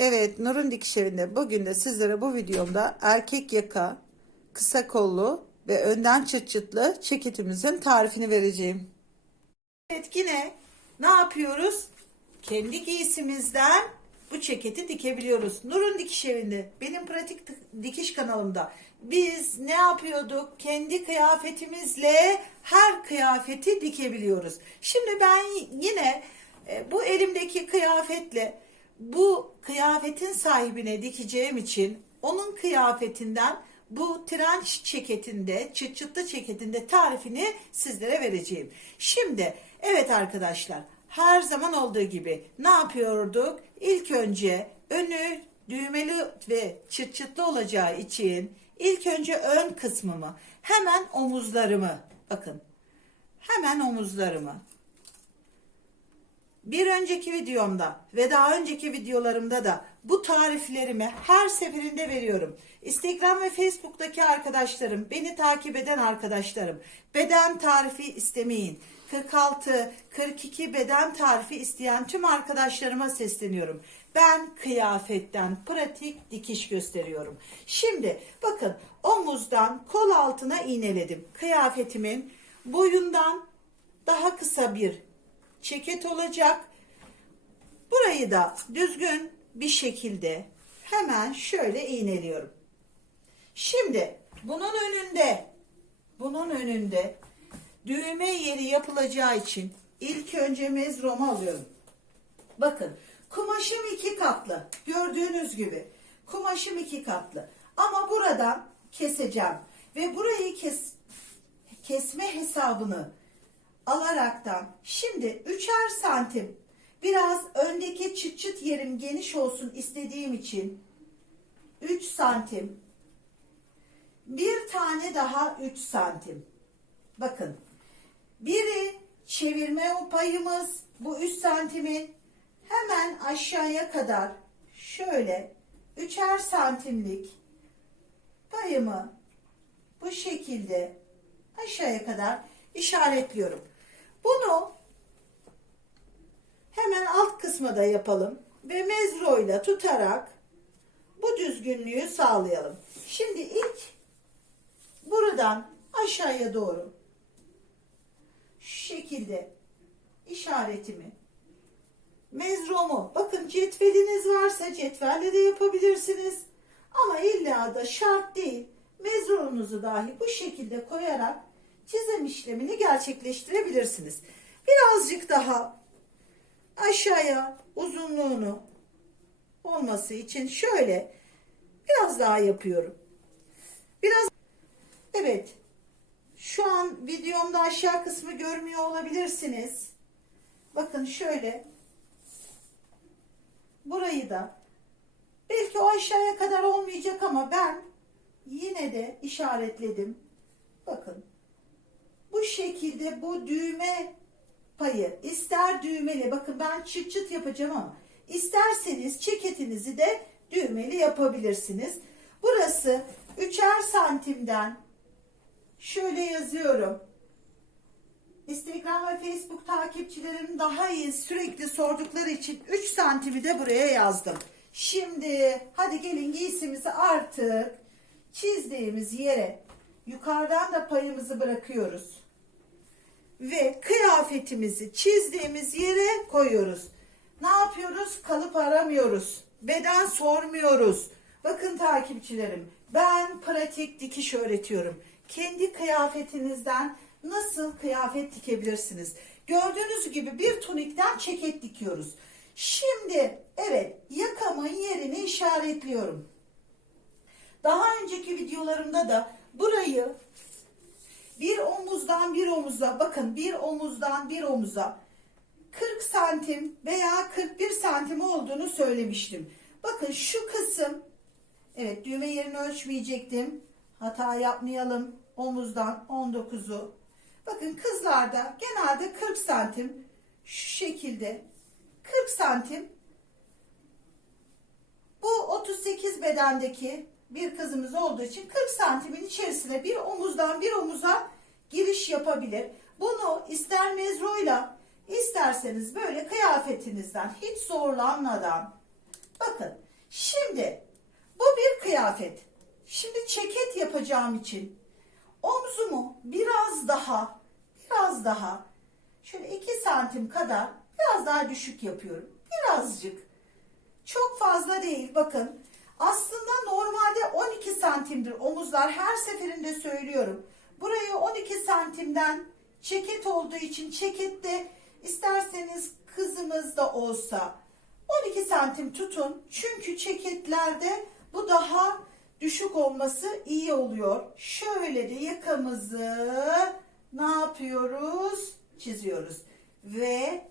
Evet, Nur'un dikiş evinde bugün de sizlere bu videomda erkek yaka, kısa kollu ve önden çıt çıtlı ceketimizin tarifini vereceğim. Evet yine ne yapıyoruz? Kendi giysimizden bu ceketi dikebiliyoruz. Nur'un dikiş evinde, benim pratik dikiş kanalımda biz ne yapıyorduk? Kendi kıyafetimizle her kıyafeti dikebiliyoruz. Şimdi ben yine e, bu elimdeki kıyafetle bu kıyafetin sahibine dikeceğim için onun kıyafetinden bu trenç ceketinde, çıt çıtlı ceketinde tarifini sizlere vereceğim. Şimdi evet arkadaşlar her zaman olduğu gibi ne yapıyorduk? İlk önce önü düğmeli ve çıt çıtlı olacağı için ilk önce ön kısmımı hemen omuzlarımı bakın hemen omuzlarımı bir önceki videomda ve daha önceki videolarımda da bu tariflerimi her seferinde veriyorum. Instagram ve Facebook'taki arkadaşlarım, beni takip eden arkadaşlarım, beden tarifi istemeyin. 46, 42 beden tarifi isteyen tüm arkadaşlarıma sesleniyorum. Ben kıyafetten pratik dikiş gösteriyorum. Şimdi bakın omuzdan kol altına iğneledim. Kıyafetimin boyundan daha kısa bir ceket olacak. Burayı da düzgün bir şekilde hemen şöyle iğneliyorum. Şimdi bunun önünde bunun önünde düğme yeri yapılacağı için ilk önce mezromu alıyorum. Bakın kumaşım iki katlı. Gördüğünüz gibi kumaşım iki katlı. Ama buradan keseceğim ve burayı kes kesme hesabını alaraktan. Şimdi üçer santim. Biraz öndeki çıt çıt yerim geniş olsun istediğim için. 3 santim. Bir tane daha 3 santim. Bakın. Biri çevirme payımız bu 3 santimin hemen aşağıya kadar şöyle üçer santimlik payımı bu şekilde aşağıya kadar işaretliyorum. Bunu hemen alt kısma da yapalım ve mezro ile tutarak bu düzgünlüğü sağlayalım. Şimdi ilk buradan aşağıya doğru şu şekilde işaretimi mezromu bakın cetveliniz varsa cetvelle de yapabilirsiniz ama illa da şart değil mezronunuzu dahi bu şekilde koyarak çizim işlemini gerçekleştirebilirsiniz. Birazcık daha aşağıya uzunluğunu olması için şöyle biraz daha yapıyorum. Biraz evet şu an videomda aşağı kısmı görmüyor olabilirsiniz. Bakın şöyle burayı da belki o aşağıya kadar olmayacak ama ben yine de işaretledim. Bakın bu şekilde bu düğme payı ister düğmeli bakın ben çıt çıt yapacağım ama isterseniz ceketinizi de düğmeli yapabilirsiniz. Burası üçer santimden şöyle yazıyorum. Instagram ve Facebook takipçilerim daha iyi sürekli sordukları için 3 santimi de buraya yazdım. Şimdi hadi gelin giysimizi artık çizdiğimiz yere yukarıdan da payımızı bırakıyoruz. Ve kıyafetimizi çizdiğimiz yere koyuyoruz. Ne yapıyoruz? Kalıp aramıyoruz. Beden sormuyoruz. Bakın takipçilerim ben pratik dikiş öğretiyorum. Kendi kıyafetinizden nasıl kıyafet dikebilirsiniz? Gördüğünüz gibi bir tunikten ceket dikiyoruz. Şimdi evet yakamın yerini işaretliyorum. Daha önceki videolarımda da burayı bir omuzdan bir omuza bakın bir omuzdan bir omuza 40 santim veya 41 santim olduğunu söylemiştim. Bakın şu kısım evet düğme yerini ölçmeyecektim. Hata yapmayalım. Omuzdan 19'u. Bakın kızlarda genelde 40 santim şu şekilde 40 santim bu 38 bedendeki bir kızımız olduğu için 40 santimin içerisine bir omuzdan bir omuza giriş yapabilir. Bunu ister mezroyla isterseniz böyle kıyafetinizden hiç zorlanmadan bakın Şimdi bu bir kıyafet. Şimdi ceket yapacağım için omzumu biraz daha biraz daha şöyle 2 santim kadar biraz daha düşük yapıyorum. Birazcık. Çok fazla değil bakın. Aslında normalde 12 santimdir omuzlar. Her seferinde söylüyorum. Burayı 12 santimden ceket olduğu için cekette isterseniz kızımız da olsa 12 santim tutun. Çünkü ceketlerde bu daha düşük olması iyi oluyor. Şöyle de yakamızı ne yapıyoruz? Çiziyoruz. Ve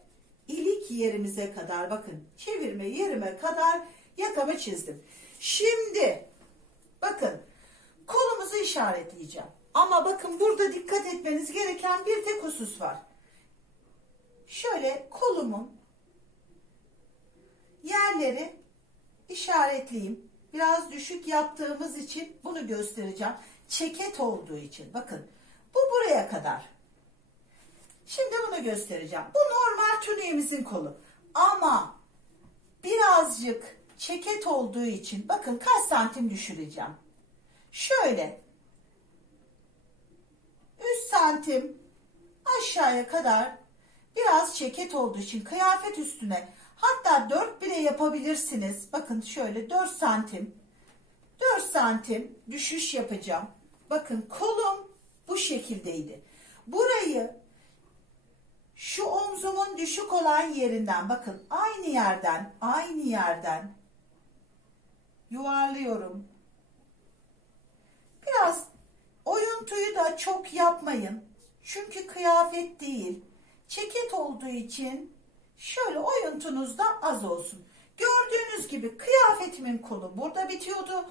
ilik yerimize kadar bakın çevirme yerime kadar yakamı çizdim. Şimdi bakın kolumuzu işaretleyeceğim. Ama bakın burada dikkat etmeniz gereken bir tek husus var. Şöyle kolumun yerleri işaretleyeyim. Biraz düşük yaptığımız için bunu göstereceğim. Çeket olduğu için bakın bu buraya kadar. Şimdi bunu göstereceğim. Bu normal tüneğimizin kolu. Ama birazcık çeket olduğu için bakın kaç santim düşüreceğim. Şöyle 3 santim aşağıya kadar biraz çeket olduğu için kıyafet üstüne hatta 4 bile yapabilirsiniz. Bakın şöyle 4 santim 4 santim düşüş yapacağım. Bakın kolum bu şekildeydi. Burayı şu omzumun düşük olan yerinden bakın aynı yerden aynı yerden yuvarlıyorum. Biraz oyuntuyu da çok yapmayın. Çünkü kıyafet değil. Ceket olduğu için şöyle oyuntunuz da az olsun. Gördüğünüz gibi kıyafetimin kolu burada bitiyordu.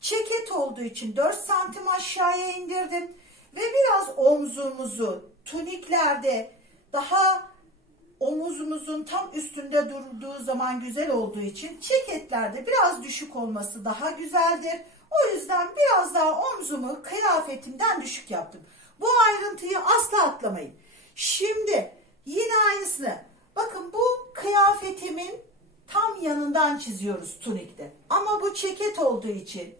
Ceket olduğu için 4 santim aşağıya indirdim. Ve biraz omzumuzu tuniklerde daha omuzumuzun tam üstünde durduğu zaman güzel olduğu için ceketlerde biraz düşük olması daha güzeldir. O yüzden biraz daha omzumu kıyafetimden düşük yaptım. Bu ayrıntıyı asla atlamayın. Şimdi yine aynısını. Bakın bu kıyafetimin tam yanından çiziyoruz tunikte. Ama bu ceket olduğu için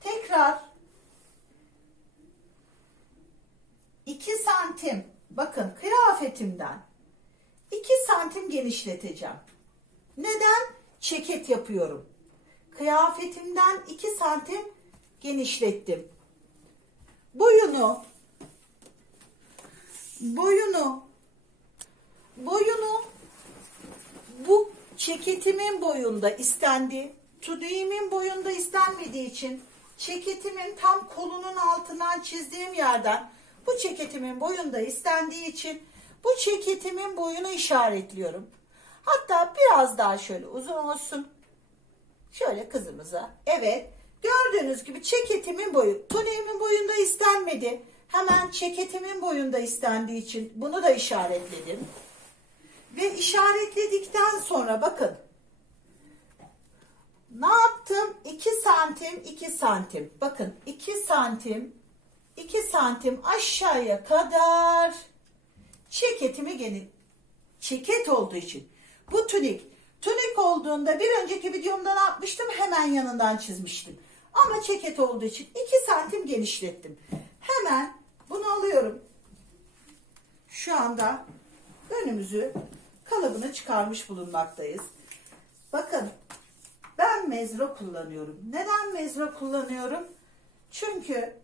tekrar 2 santim bakın kıyafetimden 2 santim genişleteceğim. Neden? Ceket yapıyorum. Kıyafetimden 2 santim genişlettim. Boyunu boyunu boyunu bu ceketimin boyunda istendi. Tudiğimin boyunda istenmediği için ceketimin tam kolunun altından çizdiğim yerden bu ceketimin boyunda istendiği için bu ceketimin boyunu işaretliyorum. Hatta biraz daha şöyle uzun olsun. Şöyle kızımıza. Evet. Gördüğünüz gibi ceketimin boyu. Tuniğimin boyunda istenmedi. Hemen ceketimin boyunda istendiği için bunu da işaretledim. Ve işaretledikten sonra bakın. Ne yaptım? 2 santim, 2 santim. Bakın 2 santim, 2 santim aşağıya kadar ceketimi gene ceket olduğu için bu tunik tunik olduğunda bir önceki videomdan atmıştım hemen yanından çizmiştim. Ama ceket olduğu için 2 santim genişlettim. Hemen bunu alıyorum. Şu anda önümüzü kalıbını çıkarmış bulunmaktayız. Bakın ben mezro kullanıyorum. Neden mezro kullanıyorum? Çünkü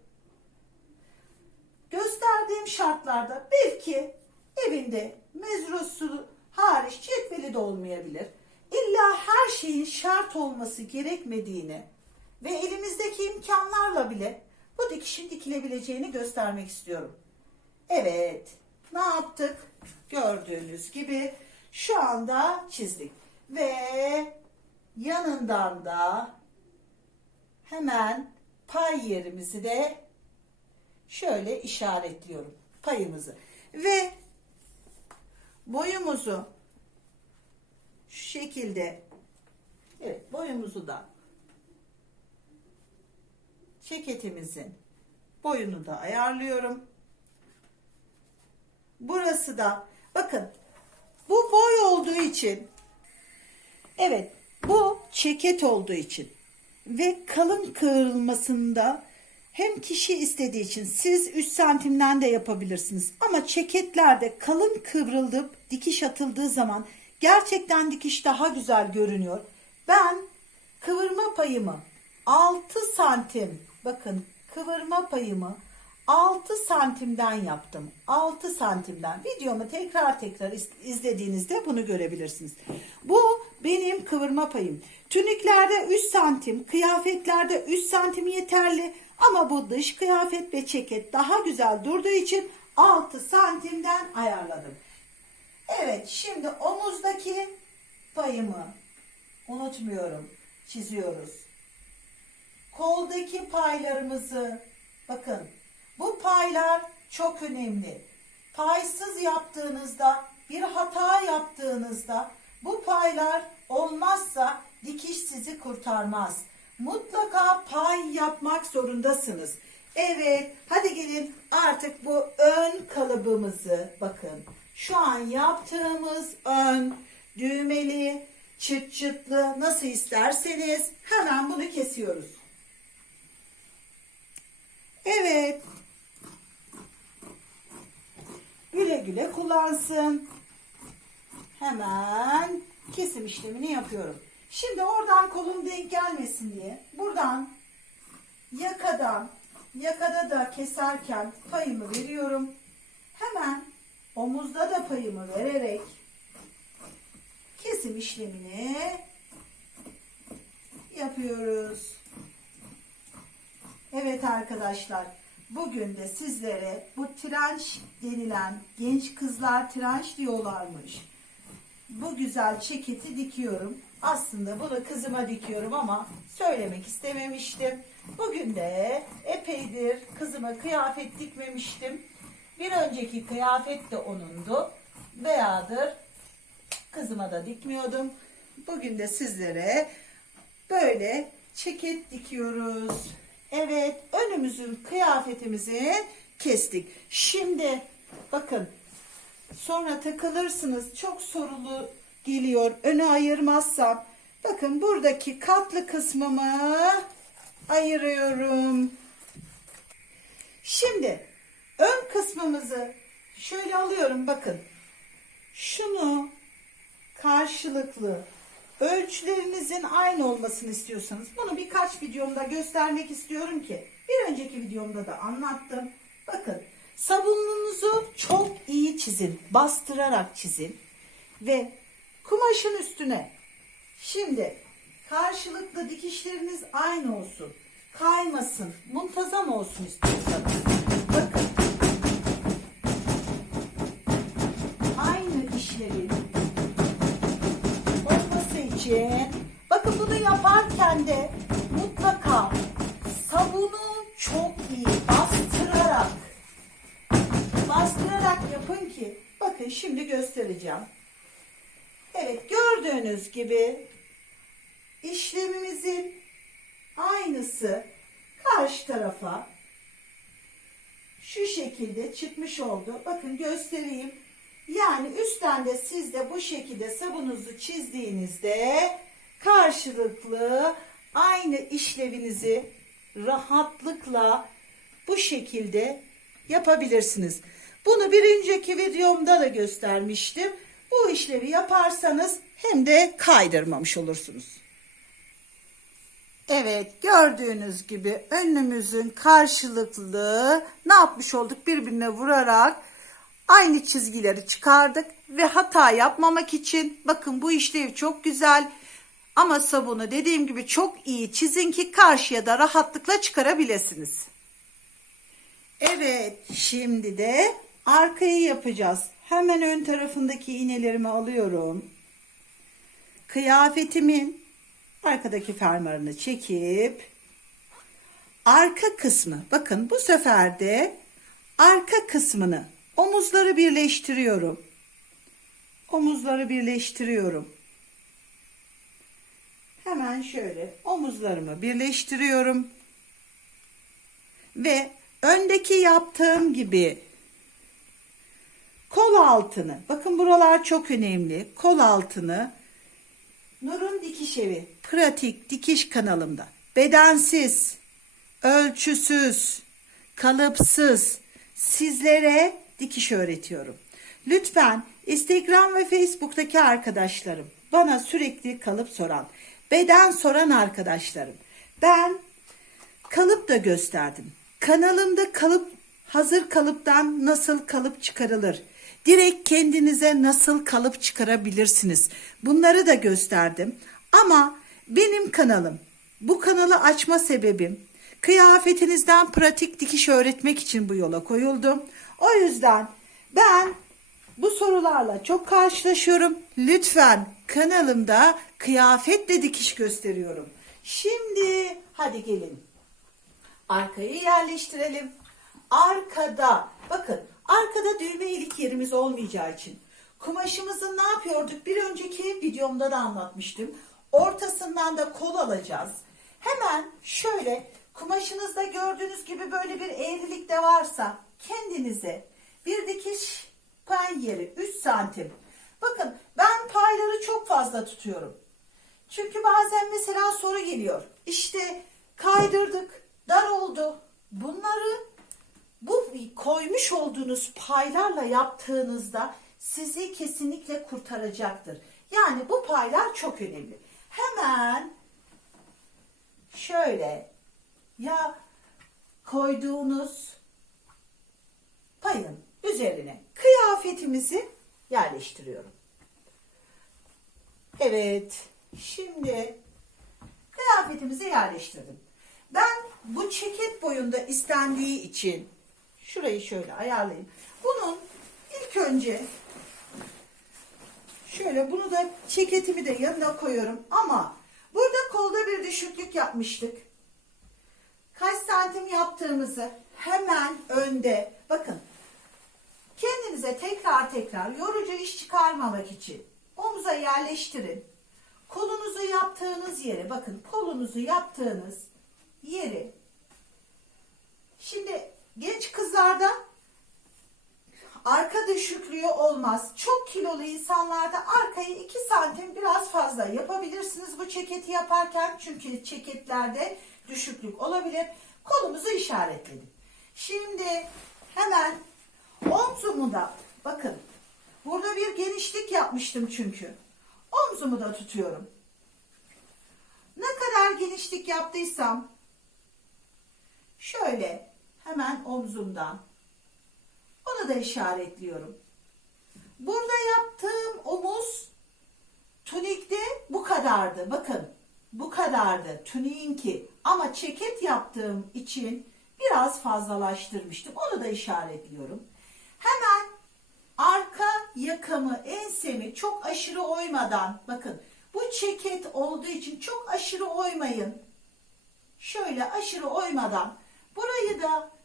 gösterdiğim şartlarda belki evinde mezrosu hariç cetveli de olmayabilir. İlla her şeyin şart olması gerekmediğini ve elimizdeki imkanlarla bile bu dikişin dikilebileceğini göstermek istiyorum. Evet, ne yaptık? Gördüğünüz gibi şu anda çizdik. Ve yanından da hemen pay yerimizi de şöyle işaretliyorum. Payımızı. Ve boyumuzu şu şekilde evet boyumuzu da ceketimizin boyunu da ayarlıyorum. Burası da bakın bu boy olduğu için evet Bu çeket olduğu için ve kalın kıvrılmasında hem kişi istediği için siz 3 santimden de yapabilirsiniz. Ama ceketlerde kalın kıvrılıp dikiş atıldığı zaman gerçekten dikiş daha güzel görünüyor. Ben kıvırma payımı 6 santim bakın kıvırma payımı 6 santimden yaptım. 6 santimden. Videomu tekrar tekrar iz- izlediğinizde bunu görebilirsiniz. Bu benim kıvırma payım. Tuniklerde 3 santim, kıyafetlerde 3 santim yeterli. Ama bu dış kıyafet ve ceket daha güzel durduğu için 6 santimden ayarladım. Evet şimdi omuzdaki payımı unutmuyorum. Çiziyoruz koldaki paylarımızı bakın bu paylar çok önemli. Paysız yaptığınızda bir hata yaptığınızda bu paylar olmazsa dikiş sizi kurtarmaz. Mutlaka pay yapmak zorundasınız. Evet hadi gelin artık bu ön kalıbımızı bakın. Şu an yaptığımız ön düğmeli çıt çıtlı nasıl isterseniz hemen bunu kesiyoruz. Evet. Güle güle kullansın. Hemen kesim işlemini yapıyorum. Şimdi oradan kolum denk gelmesin diye buradan yakadan yakada da keserken payımı veriyorum. Hemen omuzda da payımı vererek kesim işlemini yapıyoruz. Evet arkadaşlar, bugün de sizlere bu trenç denilen genç kızlar trenç diyorlarmış. Bu güzel ceketi dikiyorum. Aslında bunu kızıma dikiyorum ama söylemek istememiştim. Bugün de epeydir kızıma kıyafet dikmemiştim. Bir önceki kıyafet de onundu. Bayağıdır kızıma da dikmiyordum. Bugün de sizlere böyle ceket dikiyoruz. Evet, önümüzün kıyafetimizi kestik. Şimdi bakın sonra takılırsınız. Çok sorulu geliyor. Önü ayırmazsam. Bakın buradaki katlı kısmımı ayırıyorum. Şimdi ön kısmımızı şöyle alıyorum bakın. Şunu karşılıklı ölçülerinizin aynı olmasını istiyorsanız bunu birkaç videomda göstermek istiyorum ki bir önceki videomda da anlattım. Bakın sabununuzu çok iyi çizin. Bastırarak çizin. Ve kumaşın üstüne şimdi karşılıklı dikişleriniz aynı olsun. Kaymasın, muntazam olsun istiyorsanız. Bakın aynı işlevi olması için bakın bunu yaparken de mutlaka sabunu çok iyi bastırarak bastırarak yapın ki bakın şimdi göstereceğim. Evet gördüğünüz gibi işlemimizin aynısı karşı tarafa şu şekilde çıkmış oldu. Bakın göstereyim. Yani üstten de siz de bu şekilde sabunuzu çizdiğinizde karşılıklı aynı işlevinizi rahatlıkla bu şekilde yapabilirsiniz. Bunu bir önceki videomda da göstermiştim. Bu işlevi yaparsanız hem de kaydırmamış olursunuz. Evet gördüğünüz gibi önümüzün karşılıklı ne yapmış olduk birbirine vurarak aynı çizgileri çıkardık ve hata yapmamak için bakın bu işlev çok güzel ama sabunu dediğim gibi çok iyi çizin ki karşıya da rahatlıkla çıkarabilirsiniz. Evet şimdi de arkayı yapacağız. Hemen ön tarafındaki iğnelerimi alıyorum. Kıyafetimin arkadaki fermuarını çekip arka kısmı bakın bu sefer de arka kısmını omuzları birleştiriyorum. Omuzları birleştiriyorum. Hemen şöyle omuzlarımı birleştiriyorum. Ve öndeki yaptığım gibi kol altını bakın buralar çok önemli. Kol altını Nur'un Dikiş Evi pratik dikiş kanalımda bedensiz, ölçüsüz, kalıpsız sizlere dikiş öğretiyorum. Lütfen Instagram ve Facebook'taki arkadaşlarım bana sürekli kalıp soran, beden soran arkadaşlarım. Ben kalıp da gösterdim. Kanalımda kalıp hazır kalıptan nasıl kalıp çıkarılır? Direkt kendinize nasıl kalıp çıkarabilirsiniz? Bunları da gösterdim. Ama benim kanalım, bu kanalı açma sebebim kıyafetinizden pratik dikiş öğretmek için bu yola koyuldum. O yüzden ben bu sorularla çok karşılaşıyorum. Lütfen kanalımda kıyafetle dikiş gösteriyorum. Şimdi hadi gelin. Arkayı yerleştirelim. Arkada bakın arkada düğme ilik yerimiz olmayacağı için kumaşımızı ne yapıyorduk? Bir önceki videomda da anlatmıştım. Ortasından da kol alacağız. Hemen şöyle kumaşınızda gördüğünüz gibi böyle bir eğrilik de varsa kendinize bir dikiş pay yeri 3 santim. Bakın ben payları çok fazla tutuyorum. Çünkü bazen mesela soru geliyor. İşte kaydırdık, dar oldu. Bunları bu koymuş olduğunuz paylarla yaptığınızda sizi kesinlikle kurtaracaktır. Yani bu paylar çok önemli. Hemen şöyle ya koyduğunuz payın üzerine kıyafetimizi yerleştiriyorum. Evet, şimdi kıyafetimizi yerleştirdim. Ben bu ceket boyunda istendiği için şurayı şöyle ayarlayayım. Bunun ilk önce şöyle bunu da ceketimi de yanına koyuyorum ama burada kolda bir düşüklük yapmıştık. Kaç santim yaptığımızı hemen önde bakın kendinize tekrar tekrar yorucu iş çıkarmamak için omuza yerleştirin. Kolunuzu yaptığınız yere bakın kolunuzu yaptığınız yeri şimdi genç kızlarda arka düşüklüğü olmaz. Çok kilolu insanlarda arkayı 2 santim biraz fazla yapabilirsiniz bu ceketi yaparken. Çünkü ceketlerde düşüklük olabilir. Kolumuzu işaretledim. Şimdi hemen omzumu da bakın burada bir genişlik yapmıştım çünkü. Omzumu da tutuyorum. Ne kadar genişlik yaptıysam şöyle hemen omzumdan onu da işaretliyorum. Burada yaptığım omuz tunikte bu kadardı. Bakın bu kadardı tuniğinki ama ceket yaptığım için biraz fazlalaştırmıştım. Onu da işaretliyorum. Hemen arka yakamı, ensemi çok aşırı oymadan bakın bu ceket olduğu için çok aşırı oymayın. Şöyle aşırı oymadan burayı da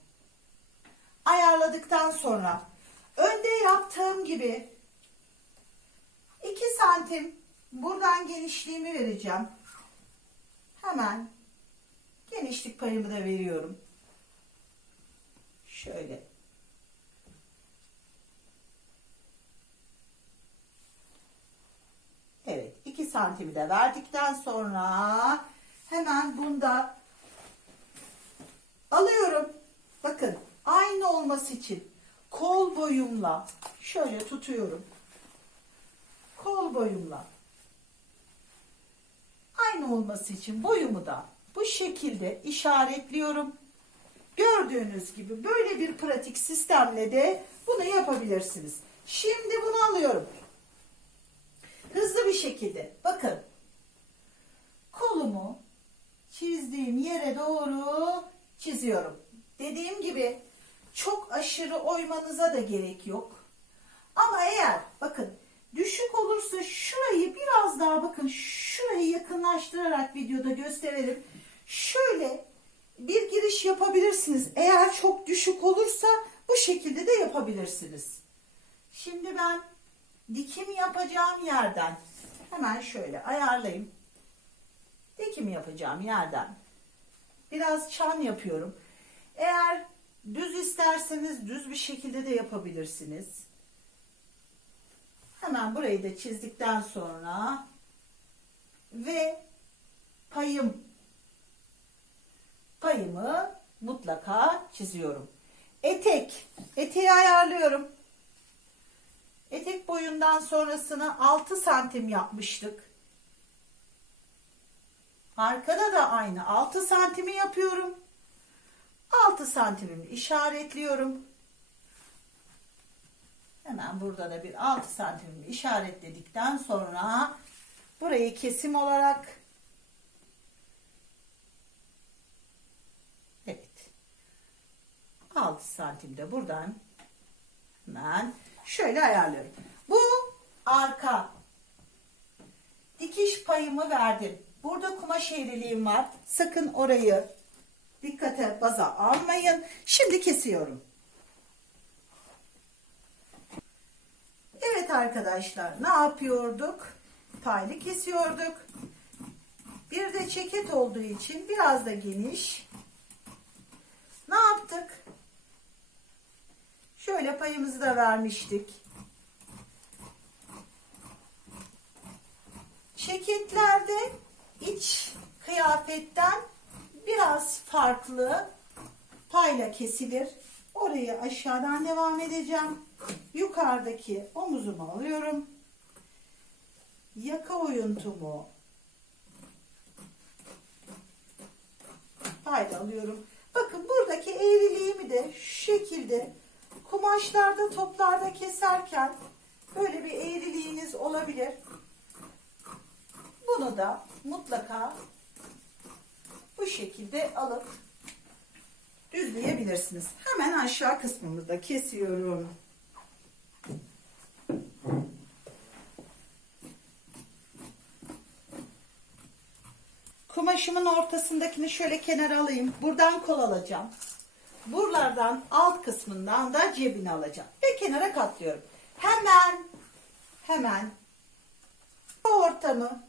ayarladıktan sonra önde yaptığım gibi 2 santim buradan genişliğimi vereceğim. Hemen genişlik payımı da veriyorum. Şöyle. Evet 2 santimi de verdikten sonra hemen bunda alıyorum. Bakın aynı olması için kol boyumla şöyle tutuyorum. Kol boyumla aynı olması için boyumu da bu şekilde işaretliyorum. Gördüğünüz gibi böyle bir pratik sistemle de bunu yapabilirsiniz. Şimdi bunu alıyorum. Hızlı bir şekilde bakın kolumu çizdiğim yere doğru çiziyorum. Dediğim gibi çok aşırı oymanıza da gerek yok. Ama eğer bakın düşük olursa şurayı biraz daha bakın şurayı yakınlaştırarak videoda gösterelim. Şöyle bir giriş yapabilirsiniz. Eğer çok düşük olursa bu şekilde de yapabilirsiniz. Şimdi ben dikim yapacağım yerden hemen şöyle ayarlayayım. Dikim yapacağım yerden biraz çan yapıyorum. Eğer düz isterseniz düz bir şekilde de yapabilirsiniz. Hemen burayı da çizdikten sonra ve payım payımı mutlaka çiziyorum. Etek. Eteği ayarlıyorum. Etek boyundan sonrasını 6 santim yapmıştık. Arkada da aynı 6 santimi yapıyorum. 6 santimimi işaretliyorum. Hemen burada da bir 6 santimimi işaretledikten sonra burayı kesim olarak Evet. 6 santimde buradan hemen şöyle ayarlıyorum. Bu arka. Dikiş payımı verdim. Burada kumaş eğriliğim var. Sakın orayı dikkate baza almayın. Şimdi kesiyorum. Evet arkadaşlar ne yapıyorduk? Paylı kesiyorduk. Bir de ceket olduğu için biraz da geniş. Ne yaptık? Şöyle payımızı da vermiştik. Ceketlerde iç kıyafetten biraz farklı payla kesilir. Orayı aşağıdan devam edeceğim. Yukarıdaki omuzumu alıyorum. Yaka oyuntumu payla alıyorum. Bakın buradaki eğriliğimi de şu şekilde kumaşlarda toplarda keserken böyle bir eğriliğiniz olabilir. Bunu da mutlaka bu şekilde alıp düzleyebilirsiniz. Hemen aşağı kısmımızda kesiyorum. Kumaşımın ortasındakini şöyle kenara alayım. Buradan kol alacağım. Buralardan alt kısmından da cebini alacağım. Ve kenara katlıyorum. Hemen hemen ortamı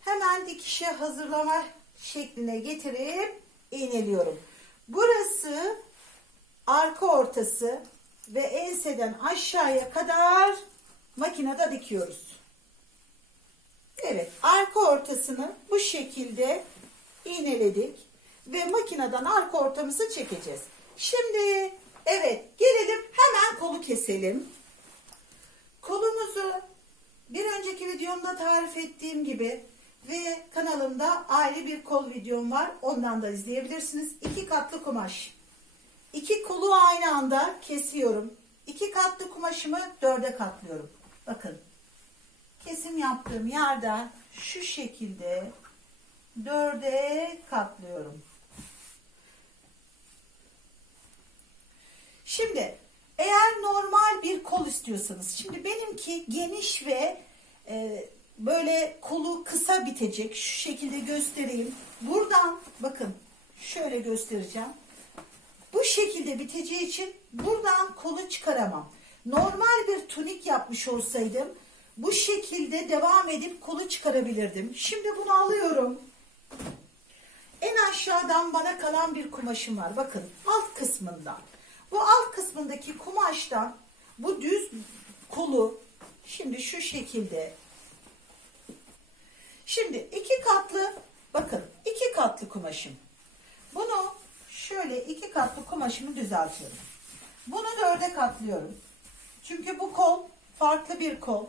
hemen dikişe hazırlama şekline getirip iğneliyorum. Burası arka ortası ve enseden aşağıya kadar makinede dikiyoruz. Evet, arka ortasını bu şekilde iğneledik ve makineden arka ortamızı çekeceğiz. Şimdi evet, gelelim hemen kolu keselim. Kolumuzu bir önceki videomda tarif ettiğim gibi ve kanalımda ayrı bir kol videom var. Ondan da izleyebilirsiniz. İki katlı kumaş. İki kolu aynı anda kesiyorum. İki katlı kumaşımı dörde katlıyorum. Bakın. Kesim yaptığım yerden şu şekilde dörde katlıyorum. Şimdi eğer normal bir kol istiyorsanız, şimdi benimki geniş ve e, böyle kolu kısa bitecek. Şu şekilde göstereyim. Buradan bakın şöyle göstereceğim. Bu şekilde biteceği için buradan kolu çıkaramam. Normal bir tunik yapmış olsaydım bu şekilde devam edip kolu çıkarabilirdim. Şimdi bunu alıyorum. En aşağıdan bana kalan bir kumaşım var. Bakın alt kısmından. Bu alt kısmındaki kumaştan bu düz kolu şimdi şu şekilde Şimdi iki katlı bakın iki katlı kumaşım. Bunu şöyle iki katlı kumaşımı düzeltiyorum. Bunu dörde katlıyorum. Çünkü bu kol farklı bir kol.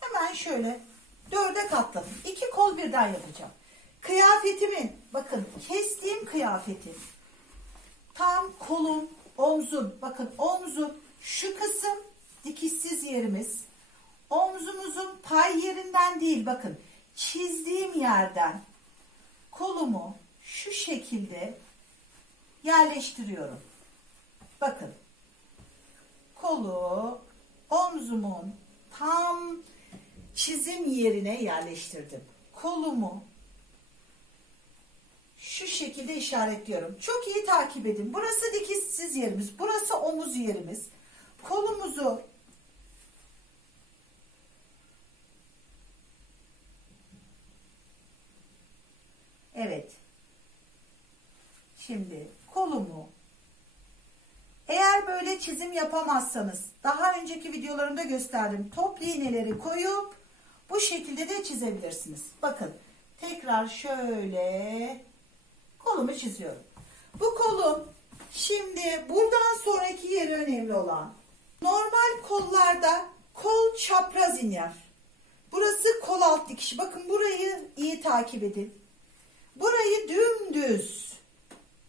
Hemen şöyle dörde katladım. İki kol birden yapacağım. Kıyafetimin bakın kestiğim kıyafetin tam kolum, omzum. Bakın omzum şu kısım dikişsiz yerimiz. Omzumuzun pay yerinden değil bakın çizdiğim yerden kolumu şu şekilde yerleştiriyorum. Bakın kolu omzumun tam çizim yerine yerleştirdim. Kolumu şu şekilde işaretliyorum. Çok iyi takip edin. Burası dikişsiz yerimiz. Burası omuz yerimiz. Kolumuzu Evet. Şimdi kolumu eğer böyle çizim yapamazsanız daha önceki videolarımda gösterdim. Toplu iğneleri koyup bu şekilde de çizebilirsiniz. Bakın tekrar şöyle kolumu çiziyorum. Bu kolum şimdi buradan sonraki yeri önemli olan. Normal kollarda kol çapraz iner. Burası kol alt dikişi. Bakın burayı iyi takip edin. Burayı dümdüz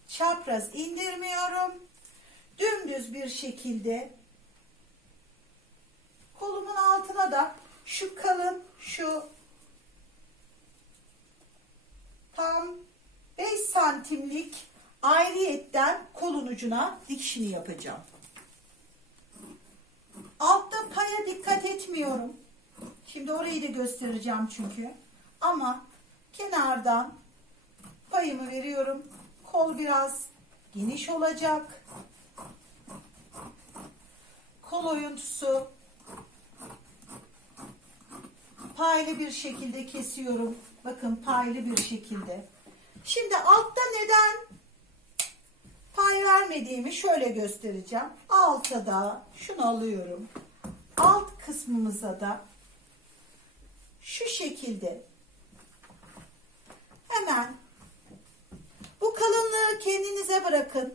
çapraz indirmiyorum. Dümdüz bir şekilde kolumun altına da şu kalın şu tam 5 santimlik ayrıyetten kolun ucuna dikişini yapacağım. Altta paya dikkat etmiyorum. Şimdi orayı da göstereceğim çünkü. Ama kenardan payımı veriyorum. Kol biraz geniş olacak. Kol oyuntusu paylı bir şekilde kesiyorum. Bakın paylı bir şekilde. Şimdi altta neden pay vermediğimi şöyle göstereceğim. Alta da şunu alıyorum. Alt kısmımıza da şu şekilde hemen kalınlığı kendinize bırakın.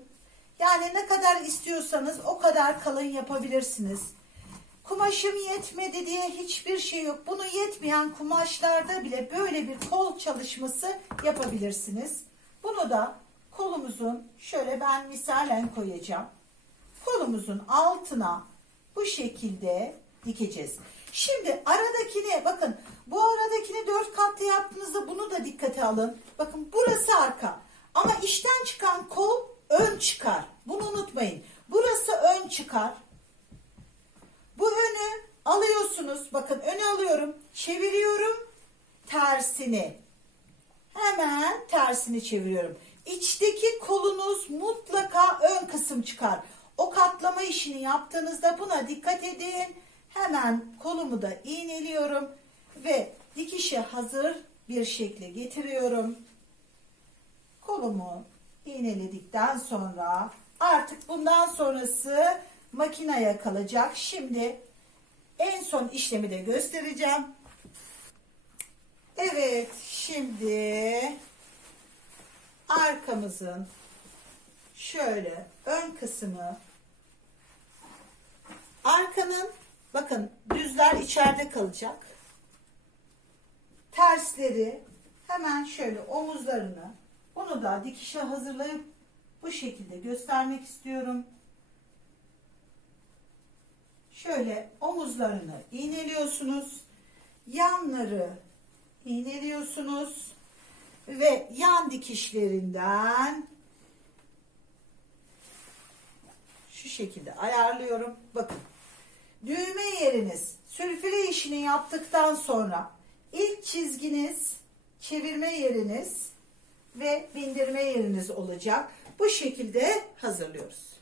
Yani ne kadar istiyorsanız o kadar kalın yapabilirsiniz. Kumaşım yetmedi diye hiçbir şey yok. Bunu yetmeyen kumaşlarda bile böyle bir kol çalışması yapabilirsiniz. Bunu da kolumuzun şöyle ben misalen koyacağım. Kolumuzun altına bu şekilde dikeceğiz. Şimdi aradakine bakın bu aradakini dört katlı yaptığınızda bunu da dikkate alın. Bakın burası arka ama işten çıkan kol ön çıkar. Bunu unutmayın. Burası ön çıkar. Bu önü alıyorsunuz. Bakın önü alıyorum. Çeviriyorum. Tersini. Hemen tersini çeviriyorum. İçteki kolunuz mutlaka ön kısım çıkar. O katlama işini yaptığınızda buna dikkat edin. Hemen kolumu da iğneliyorum ve dikişe hazır bir şekle getiriyorum. Kolumu iğneledikten sonra artık bundan sonrası makineye kalacak. Şimdi en son işlemi de göstereceğim. Evet, şimdi arkamızın şöyle ön kısmı arkanın bakın düzler içeride kalacak. Tersleri hemen şöyle omuzlarını bunu da dikişe hazırlayıp bu şekilde göstermek istiyorum. Şöyle omuzlarını iğneliyorsunuz. Yanları iğneliyorsunuz. Ve yan dikişlerinden şu şekilde ayarlıyorum. Bakın. Düğme yeriniz sülfüle işini yaptıktan sonra ilk çizginiz çevirme yeriniz ve bindirme yeriniz olacak. Bu şekilde hazırlıyoruz.